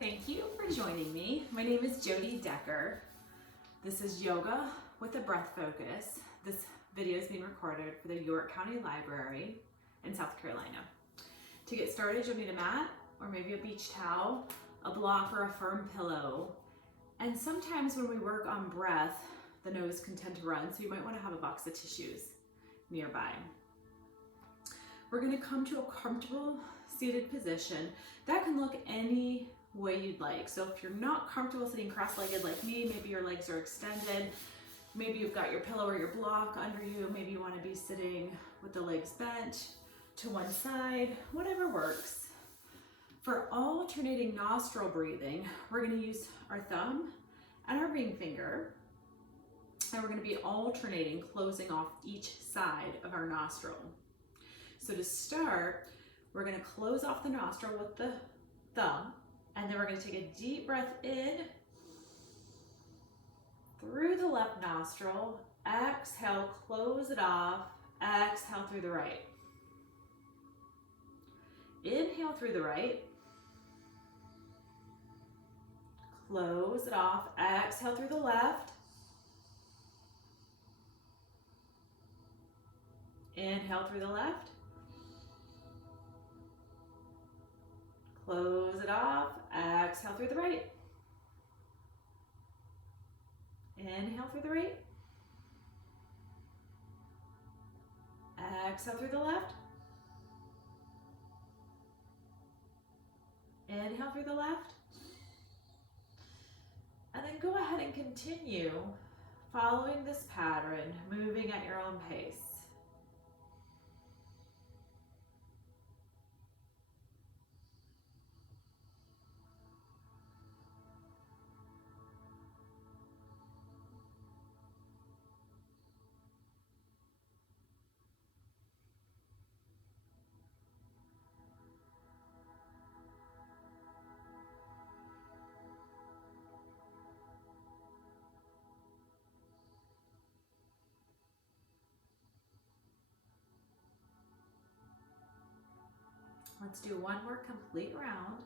Thank you for joining me. My name is Jody Decker. This is Yoga with a Breath Focus. This video is being recorded for the York County Library in South Carolina. To get started, you'll need a mat or maybe a beach towel, a block or a firm pillow. And sometimes when we work on breath, the nose can tend to run, so you might want to have a box of tissues nearby. We're going to come to a comfortable seated position. That can look any way you'd like. So if you're not comfortable sitting cross-legged like me, maybe your legs are extended, maybe you've got your pillow or your block under you, maybe you want to be sitting with the legs bent to one side, whatever works. For alternating nostril breathing, we're going to use our thumb and our ring finger, and we're going to be alternating, closing off each side of our nostril. So to start, we're going to close off the nostril with the thumb, and then we're going to take a deep breath in through the left nostril. Exhale, close it off. Exhale through the right. Inhale through the right. Close it off. Exhale through the left. Inhale through the left. Close it off. Exhale through the right. Inhale through the right. Exhale through the left. Inhale through the left. And then go ahead and continue following this pattern, moving at your own pace. Let's do one more complete round.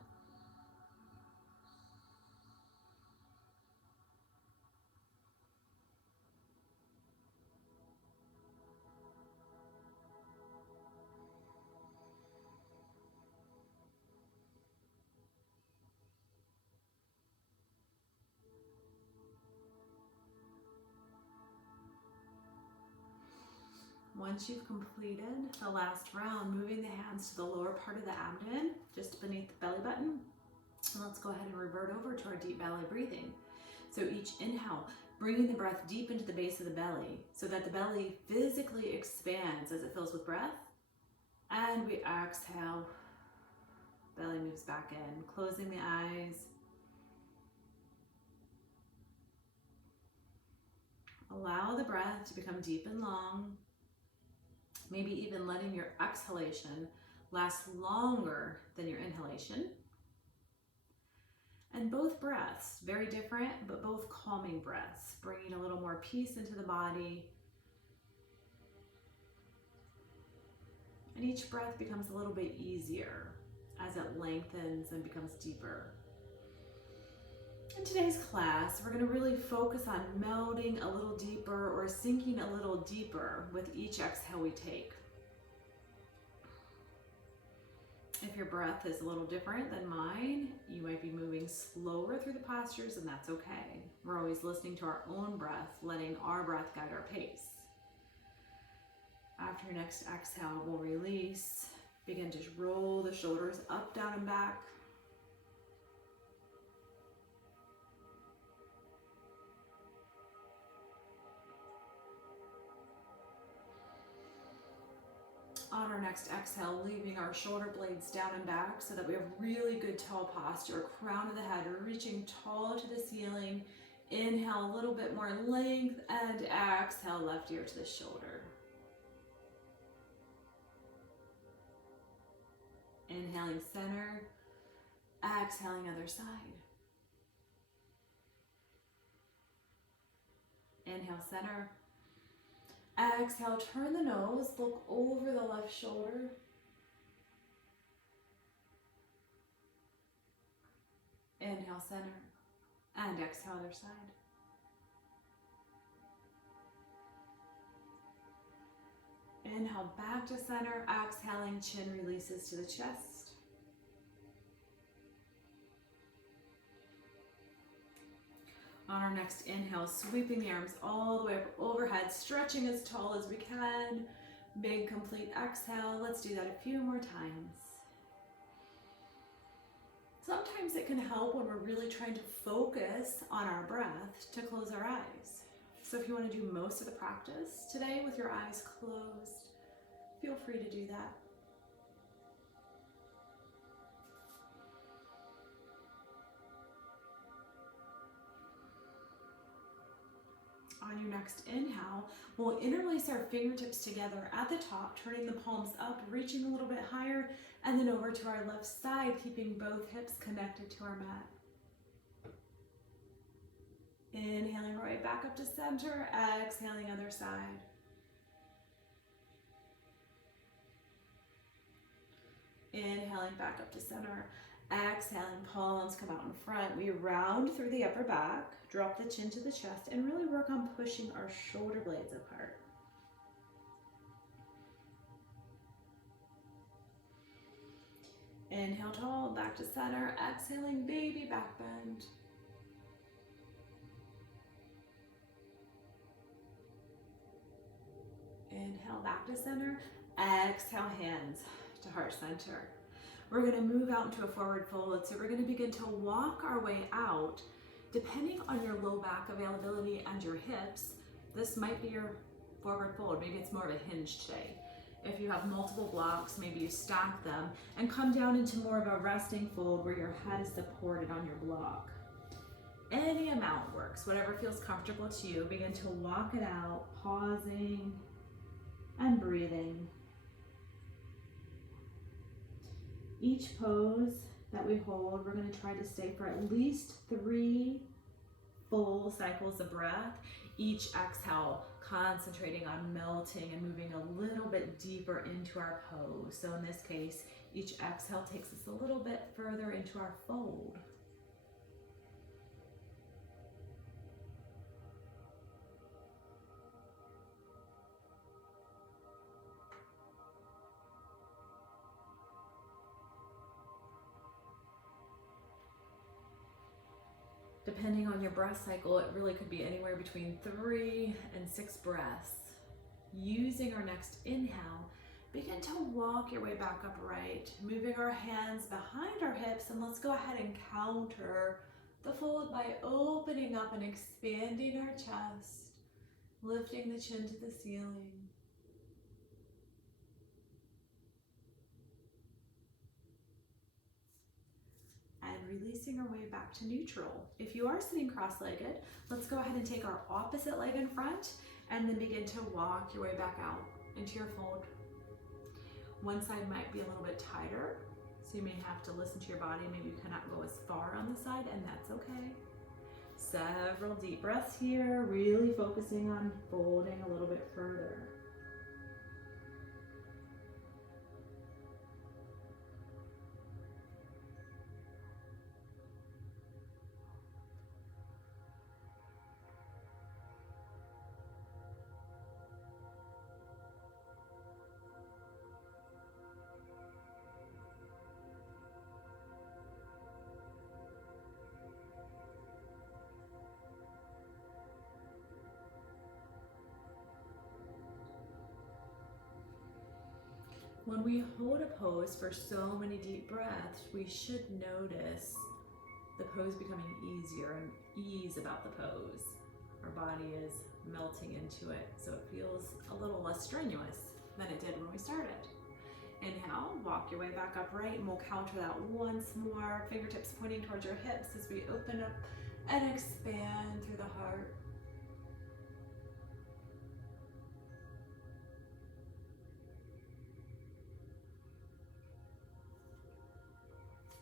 Once you've completed the last round, moving the hands to the lower part of the abdomen, just beneath the belly button. And let's go ahead and revert over to our deep belly breathing. So each inhale, bringing the breath deep into the base of the belly so that the belly physically expands as it fills with breath. And we exhale, belly moves back in, closing the eyes. Allow the breath to become deep and long. Maybe even letting your exhalation last longer than your inhalation. And both breaths, very different, but both calming breaths, bringing a little more peace into the body. And each breath becomes a little bit easier as it lengthens and becomes deeper. In today's class, we're going to really focus on melding a little deeper or sinking a little deeper with each exhale we take. If your breath is a little different than mine, you might be moving slower through the postures, and that's okay. We're always listening to our own breath, letting our breath guide our pace. After your next exhale, we'll release. Begin to roll the shoulders up, down, and back. On our next exhale, leaving our shoulder blades down and back so that we have really good tall posture, crown of the head, reaching tall to the ceiling. Inhale, a little bit more length, and exhale, left ear to the shoulder. Inhaling center, exhaling other side. Inhale, center. Exhale, turn the nose, look over the left shoulder. Inhale, center, and exhale, other side. Inhale, back to center, exhaling, chin releases to the chest. On our next inhale, sweeping the arms all the way up overhead, stretching as tall as we can. Big, complete exhale. Let's do that a few more times. Sometimes it can help when we're really trying to focus on our breath to close our eyes. So if you want to do most of the practice today with your eyes closed, feel free to do that. On your next inhale, we'll interlace our fingertips together at the top, turning the palms up, reaching a little bit higher, and then over to our left side, keeping both hips connected to our mat. Inhaling right back up to center, exhaling other side. Inhaling back up to center, exhaling, palms come out in front. We round through the upper back, drop the chin to the chest, and really work on pushing our shoulder blades apart. Inhale tall, back to center, exhaling, baby back bend. Inhale back to center, exhale, hands to heart center. We're going to move out into a forward fold, so we're going to begin to walk our way out. Depending on your low back availability and your hips, this might be your forward fold. Maybe it's more of a hinge today. If you have multiple blocks, maybe you stack them and come down into more of a resting fold where your head is supported on your block. Any amount works, whatever feels comfortable to you. Begin to walk it out, pausing and breathing. Each pose that we hold, we're going to try to stay for at least 3 full cycles of breath. Each exhale, concentrating on melting and moving a little bit deeper into our pose. So in this case, each exhale takes us a little bit further into our fold. Depending on your breath cycle, it really could be anywhere between 3 and 6 breaths. Using our next inhale, begin to walk your way back upright, moving our hands behind our hips, and let's go ahead and counter the fold by opening up and expanding our chest, lifting the chin to the ceiling. And releasing our way back to neutral. If you are sitting cross-legged, let's go ahead and take our opposite leg in front and then begin to walk your way back out into your fold. One side might be a little bit tighter, so you may have to listen to your body. Maybe you cannot go as far on the side, and that's okay. Several deep breaths here, really focusing on folding a little bit further. When we hold a pose for so many deep breaths, we should notice the pose becoming easier and ease about the pose. Our body is melting into it, so it feels a little less strenuous than it did when we started. Inhale, walk your way back upright, and we'll counter that once more. Fingertips pointing towards your hips as we open up and expand through the heart.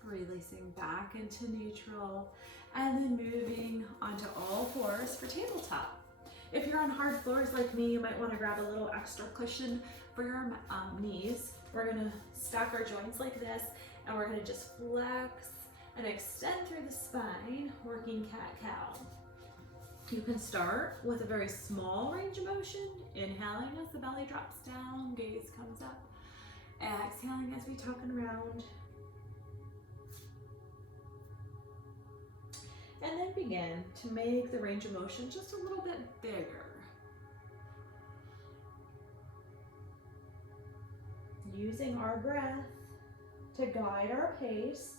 Releasing back into neutral, and then moving onto all fours for tabletop. If you're on hard floors like me, you might want to grab a little extra cushion for your knees. We're going to stack our joints like this, and we're going to just flex and extend through the spine, working cat-cow. You can start with a very small range of motion, inhaling as the belly drops down, gaze comes up, exhaling as we tuck and round. And then begin to make the range of motion just a little bit bigger. Using our breath to guide our pace,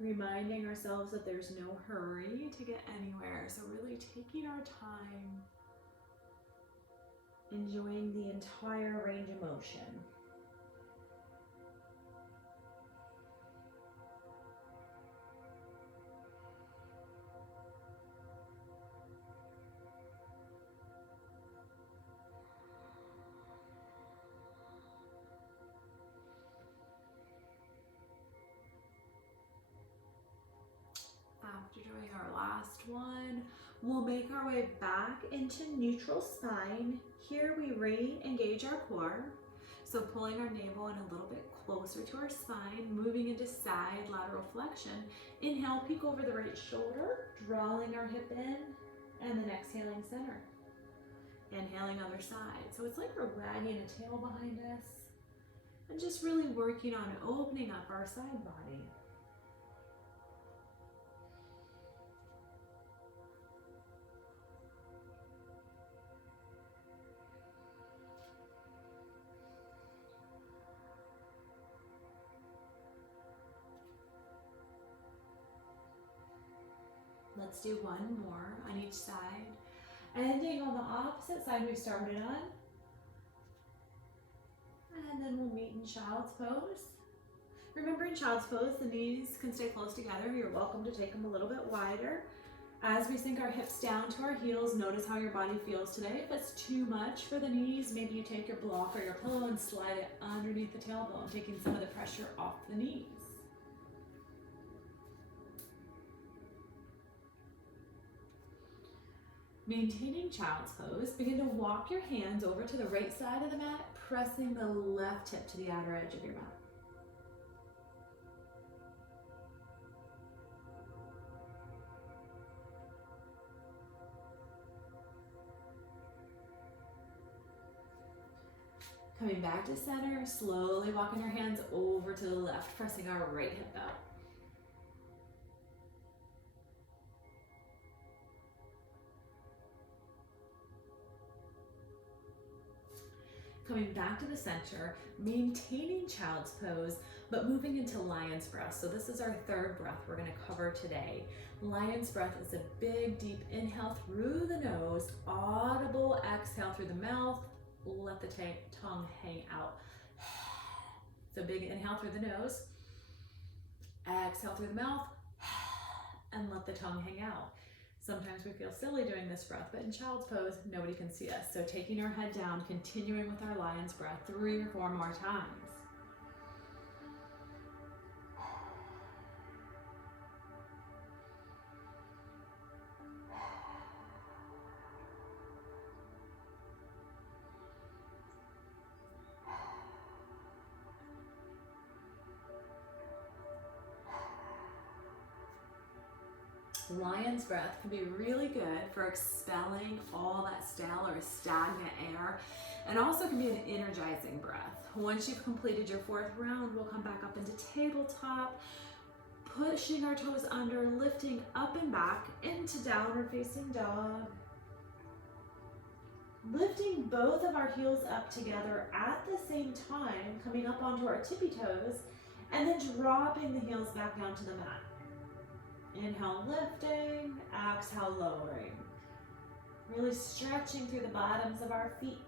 reminding ourselves that there's no hurry to get anywhere. So really taking our time, enjoying the entire range of motion. After doing our last one, we'll make our way back into neutral spine. Here we re-engage our core. So pulling our navel in a little bit closer to our spine, moving into side lateral flexion. Inhale, peek over the right shoulder, drawing our hip in, and then exhaling center. Inhaling other side. So it's like we're wagging a tail behind us and just really working on opening up our side body. Let's do one more on each side, ending on the opposite side we started on. And then we'll meet in child's pose. Remember, in child's pose, the knees can stay close together. You're welcome to take them a little bit wider. As we sink our hips down to our heels, notice how your body feels today. If it's too much for the knees, maybe you take your block or your pillow and slide it underneath the tailbone, taking some of the pressure off the knees. Maintaining child's pose, begin to walk your hands over to the right side of the mat, pressing the left hip to the outer edge of your mat. Coming back to center, slowly walking your hands over to the left, pressing our right hip out. Coming back to the center, maintaining child's pose, but moving into lion's breath. So this is our third breath we're going to cover today. Lion's breath is a big, deep inhale through the nose, audible exhale through the mouth, let the tongue hang out. So big inhale through the nose, exhale through the mouth, and let the tongue hang out. Sometimes we feel silly doing this breath, but in child's pose, nobody can see us. So taking our head down, continuing with our lion's breath 3 or 4 more times. Lion's breath can be really good for expelling all that stale or stagnant air, and also can be an energizing breath. Once you've completed your 4th round, we'll come back up into tabletop, pushing our toes under, lifting up and back into downward facing dog. Lifting both of our heels up together at the same time, coming up onto our tippy toes, and then dropping the heels back down to the mat. Inhale, lifting, exhale, lowering. Really stretching through the bottoms of our feet.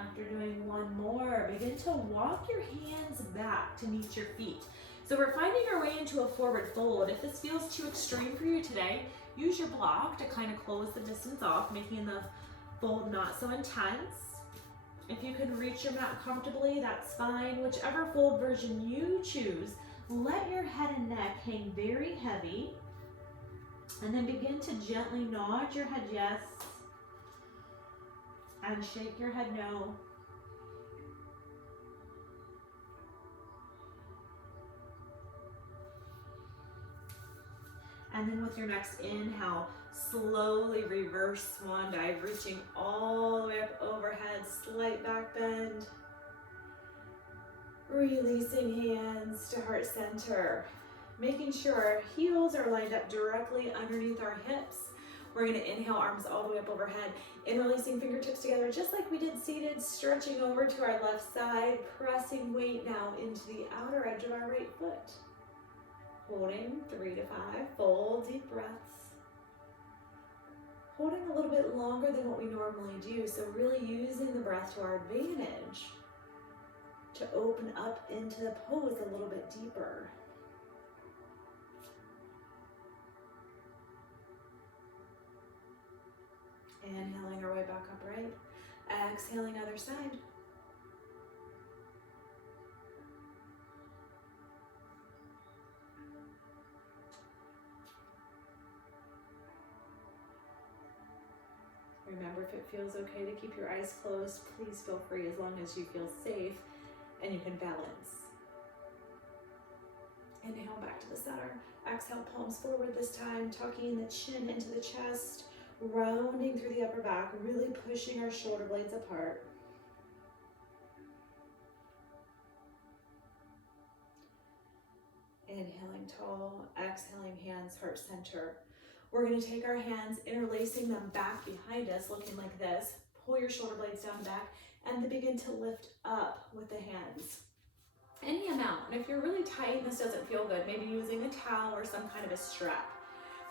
After doing one more, begin to walk your hands back to meet your feet. So we're finding our way into a forward fold. If this feels too extreme for you today, use your block to kind of close the distance off, making the fold not so intense. If you can reach your mat comfortably, that's fine. Whichever fold version you choose, let your head and neck hang very heavy, and then begin to gently nod your head yes, and shake your head no. And then with your next inhale, slowly reverse swan dive, reaching all the way up overhead, slight back bend. Releasing hands to heart center, making sure our heels are lined up directly underneath our hips. We're gonna inhale, arms all the way up overhead, interlacing fingertips together, just like we did seated, stretching over to our left side, pressing weight now into the outer edge of our right foot. Holding 3 to 5, full deep breaths. Holding a little bit longer than what we normally do, so really using the breath to our advantage to open up into the pose a little bit deeper. Inhaling our way back upright. Exhaling other side. Remember, if it feels okay to keep your eyes closed, please feel free, as long as you feel safe and you can balance. Inhale back to the center. Exhale, palms forward this time, tucking the chin into the chest, rounding through the upper back, really pushing our shoulder blades apart. Inhaling tall, exhaling hands, heart center. We're going to take our hands, interlacing them back behind us, looking like this. Pull your shoulder blades down back, and then begin to lift up with the hands. Any amount. And if you're really tight and this doesn't feel good, maybe using a towel or some kind of a strap.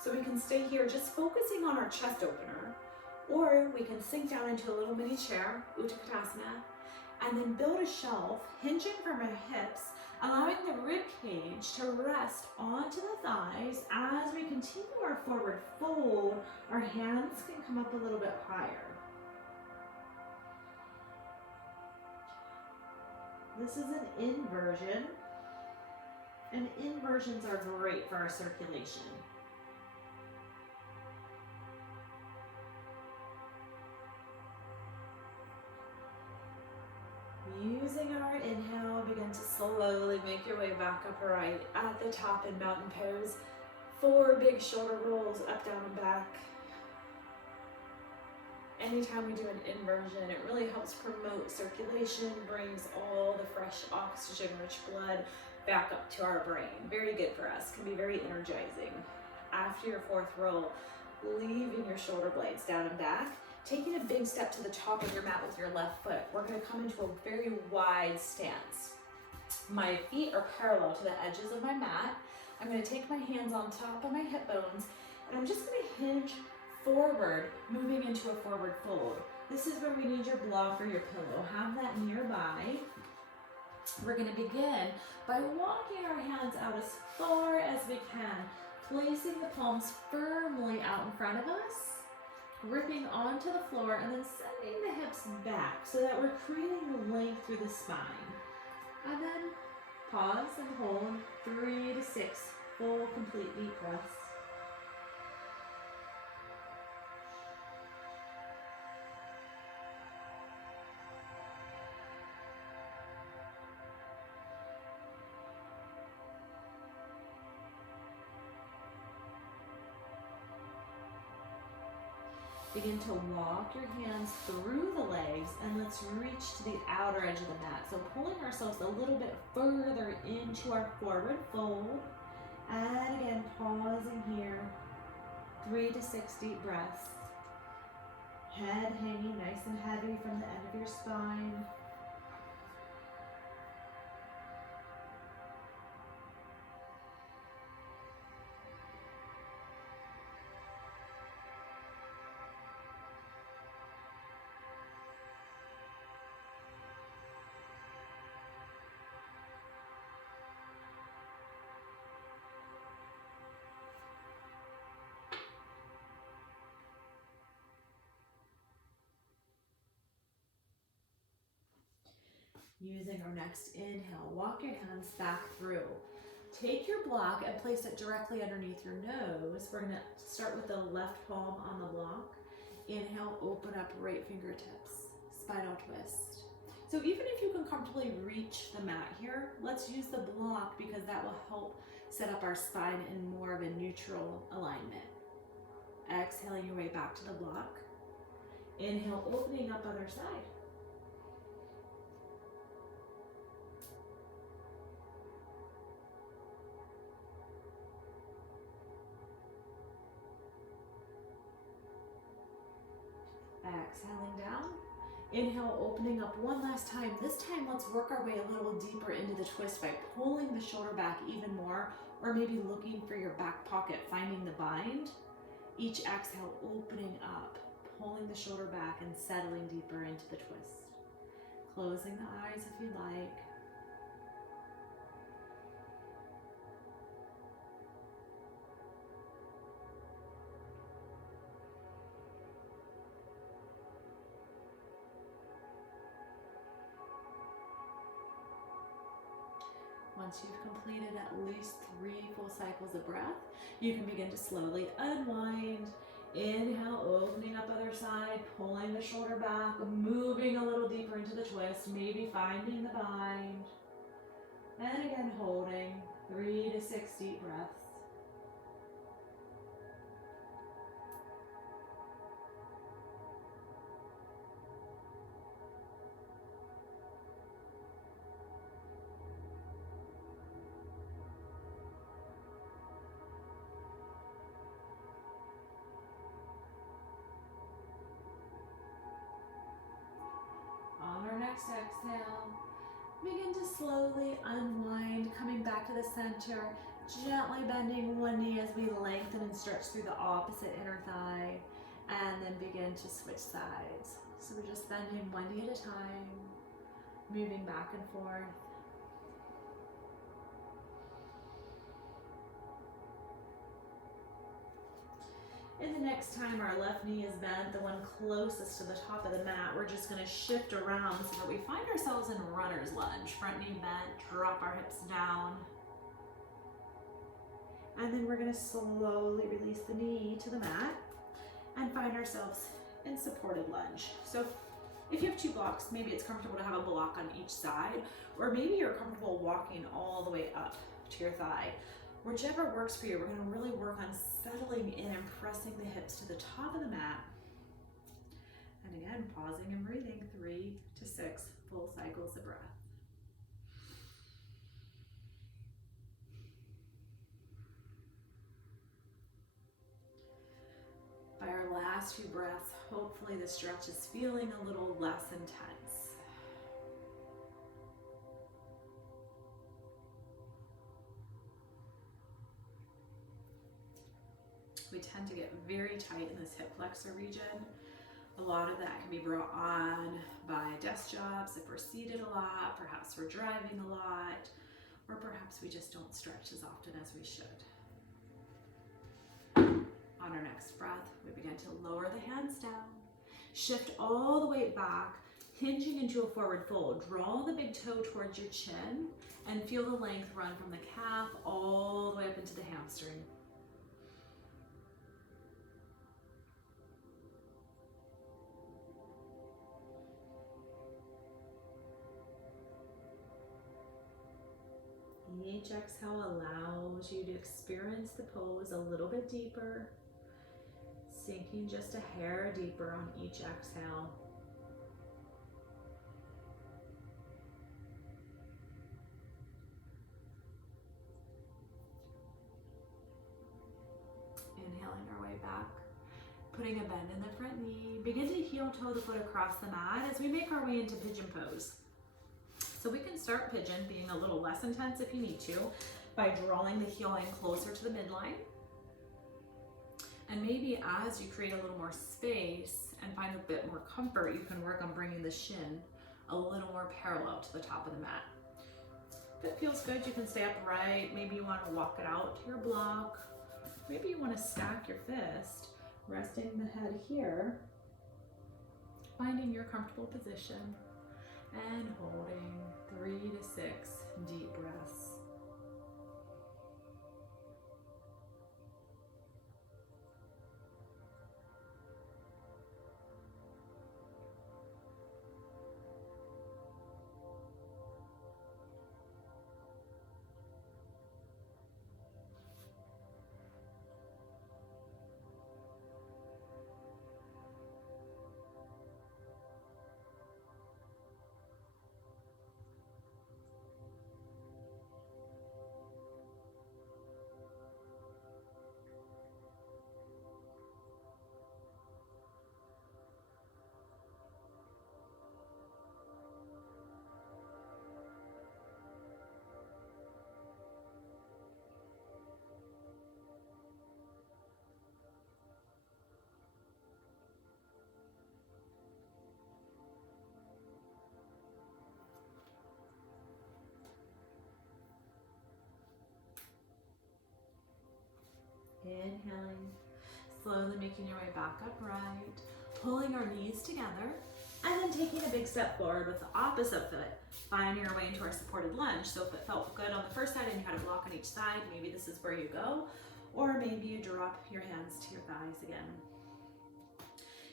So we can stay here just focusing on our chest opener, or we can sink down into a little mini chair, Utkatasana, and then build a shelf, hinging from our hips, allowing the rib cage to rest onto the thighs. As we continue our forward fold, our hands can come up a little bit higher. This is an inversion, and inversions are great for our circulation. Using our inhale, begin to slowly make your way back upright at the top in mountain pose. 4 big shoulder rolls, up, down, and back. Anytime we do an inversion, it really helps promote circulation, brings all the fresh oxygen-rich blood back up to our brain. Very good for us, can be very energizing. After your 4th roll, leaving your shoulder blades down and back, taking a big step to the top of your mat with your left foot. We're going to come into a very wide stance. My feet are parallel to the edges of my mat. I'm going to take my hands on top of my hip bones, and I'm just going to hinge forward, moving into a forward fold. This is where we need your block or your pillow. Have that nearby. We're going to begin by walking our hands out as far as we can, placing the palms firmly out in front of us, gripping onto the floor, and then sending the hips back so that we're creating length through the spine. And then pause and hold 3 to 6 full complete deep breaths. Begin to walk your hands through the legs, and let's reach to the outer edge of the mat. So pulling ourselves a little bit further into our forward fold. And again, pausing here. 3 to 6 deep breaths. Head hanging nice and heavy from the end of your spine. Using our next inhale, walk your hands back through. Take your block and place it directly underneath your nose. We're gonna start with the left palm on the block. Inhale, open up right fingertips, spinal twist. So even if you can comfortably reach the mat here, let's use the block because that will help set up our spine in more of a neutral alignment. Exhaling your way back to the block. Inhale, opening up other side. Exhaling down. Inhale, opening up one last time. This time, let's work our way a little deeper into the twist by pulling the shoulder back even more, or maybe looking for your back pocket, finding the bind. Each exhale, opening up, pulling the shoulder back and settling deeper into the twist. Closing the eyes if you'd like. Once you've completed at least 3 full cycles of breath, you can begin to slowly unwind. Inhale, opening up other side, pulling the shoulder back, moving a little deeper into the twist, maybe finding the bind. And again, holding 3 to 6 deep breaths. On our next exhale, begin to slowly unwind, coming back to the center, gently bending one knee as we lengthen and stretch through the opposite inner thigh, and then begin to switch sides. So we're just bending one knee at a time, moving back and forth. And the next time our left knee is bent, the one closest to the top of the mat, we're just gonna shift around so that we find ourselves in runner's lunge. Front knee bent, drop our hips down. And then we're gonna slowly release the knee to the mat and find ourselves in supported lunge. So if you have 2 blocks, maybe it's comfortable to have a block on each side, or maybe you're comfortable walking all the way up to your thigh. Whichever works for you, we're gonna really work on settling in and pressing the hips to the top of the mat. And again, pausing and breathing 3 to 6 full cycles of breath. By our last few breaths, hopefully the stretch is feeling a little less intense. We tend to get very tight in this hip flexor region. A lot of that can be brought on by desk jobs if we're seated a lot, perhaps we're driving a lot, or perhaps we just don't stretch as often as we should. On our next breath, we begin to lower the hands down, shift all the weight back, hinging into a forward fold. Draw the big toe towards your chin and feel the length run from the calf all the way up into the hamstring. Each exhale allows you to experience the pose a little bit deeper, sinking just a hair deeper on each exhale. Inhaling our way back, putting a bend in the front knee. Begin to heel toe the foot across the mat as we make our way into Pigeon Pose. So we can start pigeon, being a little less intense if you need to, by drawing the heel in closer to the midline. And maybe as you create a little more space and find a bit more comfort, you can work on bringing the shin a little more parallel to the top of the mat. If it feels good, you can stay upright. Maybe you want to walk it out to your block. Maybe you want to stack your fist, resting the head here, finding your comfortable position, and holding 3 to 6 deep breaths. Inhaling, slowly making your way back upright, pulling our knees together, and then taking a big step forward with the opposite foot, finding our way into our supported lunge. So if it felt good on the first side and you had a block on each side, maybe this is where you go, or maybe you drop your hands to your thighs again.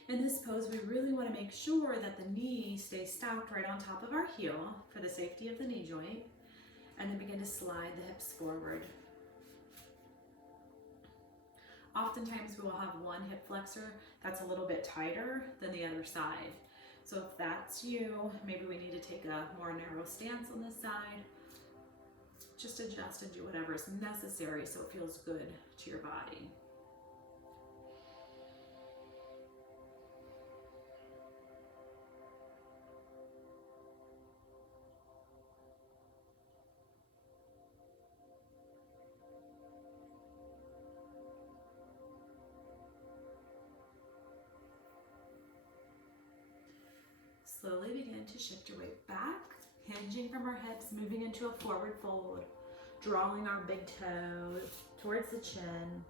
In this pose, we really want to make sure that the knee stays stacked right on top of our heel for the safety of the knee joint, and then begin to slide the hips forward. Oftentimes we will have one hip flexor that's a little bit tighter than the other side. So if that's you, maybe we need to take a more narrow stance on this side. Just adjust and do whatever is necessary so it feels good to your body. Slowly begin to shift your weight back, hinging from our hips, moving into a forward fold, drawing our big toes towards the chin.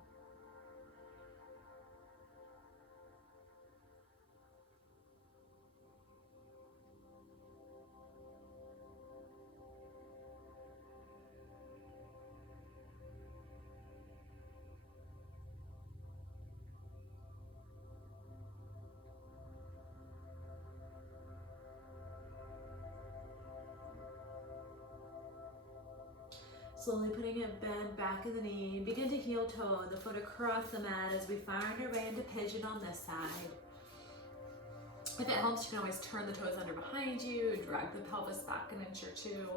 Slowly putting a bend back in the knee, begin to heel toe the foot across the mat as we find our way into pigeon on this side. If it helps, you can always turn the toes under behind you, drag the pelvis back an inch or two.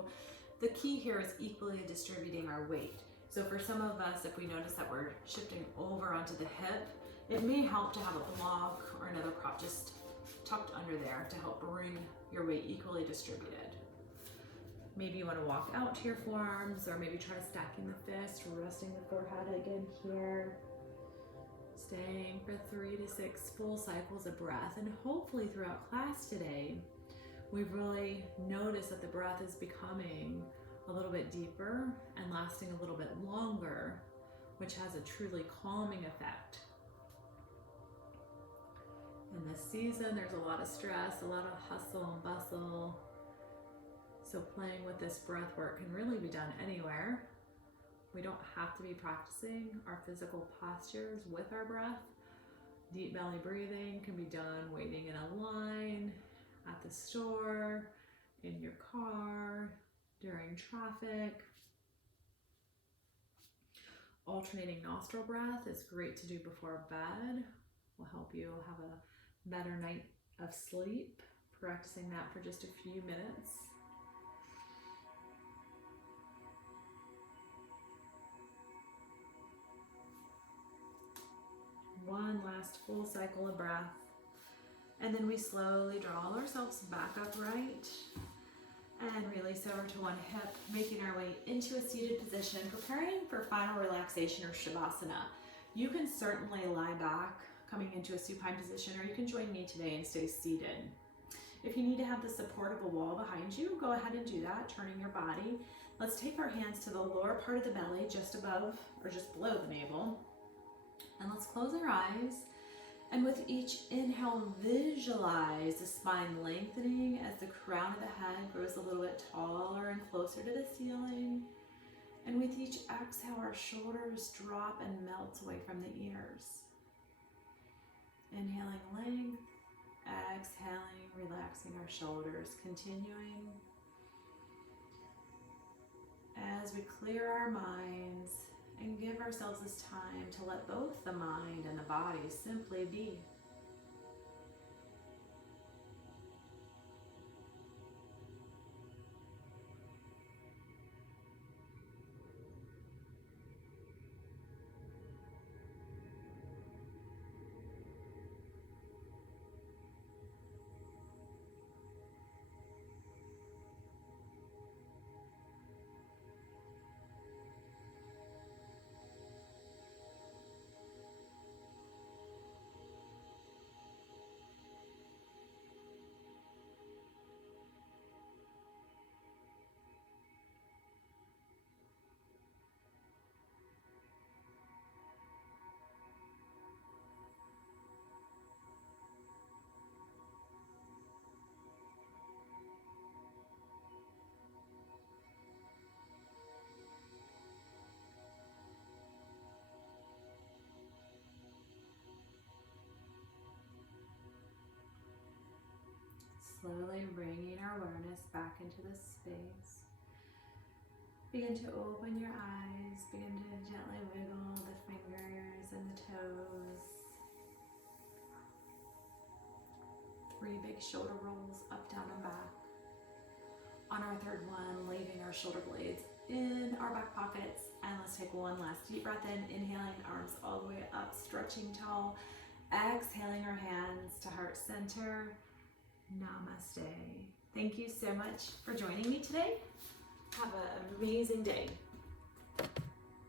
The key here is equally distributing our weight. So for some of us, if we notice that we're shifting over onto the hip, it may help to have a block or another prop just tucked under there to help bring your weight equally distributed. Maybe you want to walk out to your forearms, or maybe try stacking the fist, resting the forehead again here. Staying for 3 to 6 full cycles of breath. And hopefully throughout class today, we've really noticed that the breath is becoming a little bit deeper and lasting a little bit longer, which has a truly calming effect. In this season, there's a lot of stress, a lot of hustle and bustle. So playing with this breath work can really be done anywhere. We don't have to be practicing our physical postures with our breath. Deep belly breathing can be done waiting in a line, at the store, in your car, during traffic. Alternating nostril breath is great to do before bed. Will help you have a better night of sleep. Practicing that for just a few minutes. One last full cycle of breath, and then we slowly draw ourselves back upright and release over to one hip, making our way into a seated position, preparing for final relaxation or Shavasana. You can certainly lie back, coming into a supine position, or you can join me today and stay seated. If you need to have the support of a wall behind you, go ahead and do that, turning your body. Let's take our hands to the lower part of the belly, just above or just below the navel. And let's close our eyes. And with each inhale, visualize the spine lengthening as the crown of the head grows a little bit taller and closer to the ceiling. And with each exhale, our shoulders drop and melt away from the ears. Inhaling length, exhaling, relaxing our shoulders, continuing. As we clear our minds, and give ourselves this time to let both the mind and the body simply be. Slowly bringing our awareness back into this space. Begin to open your eyes. Begin to gently wiggle the fingers and the toes. 3 big shoulder rolls up, down, and back. On our third one, leaving our shoulder blades in our back pockets. And let's take one last deep breath in. Inhaling, arms all the way up, stretching tall. Exhaling our hands to heart center. Namaste. Thank you so much for joining me today. Have an amazing day.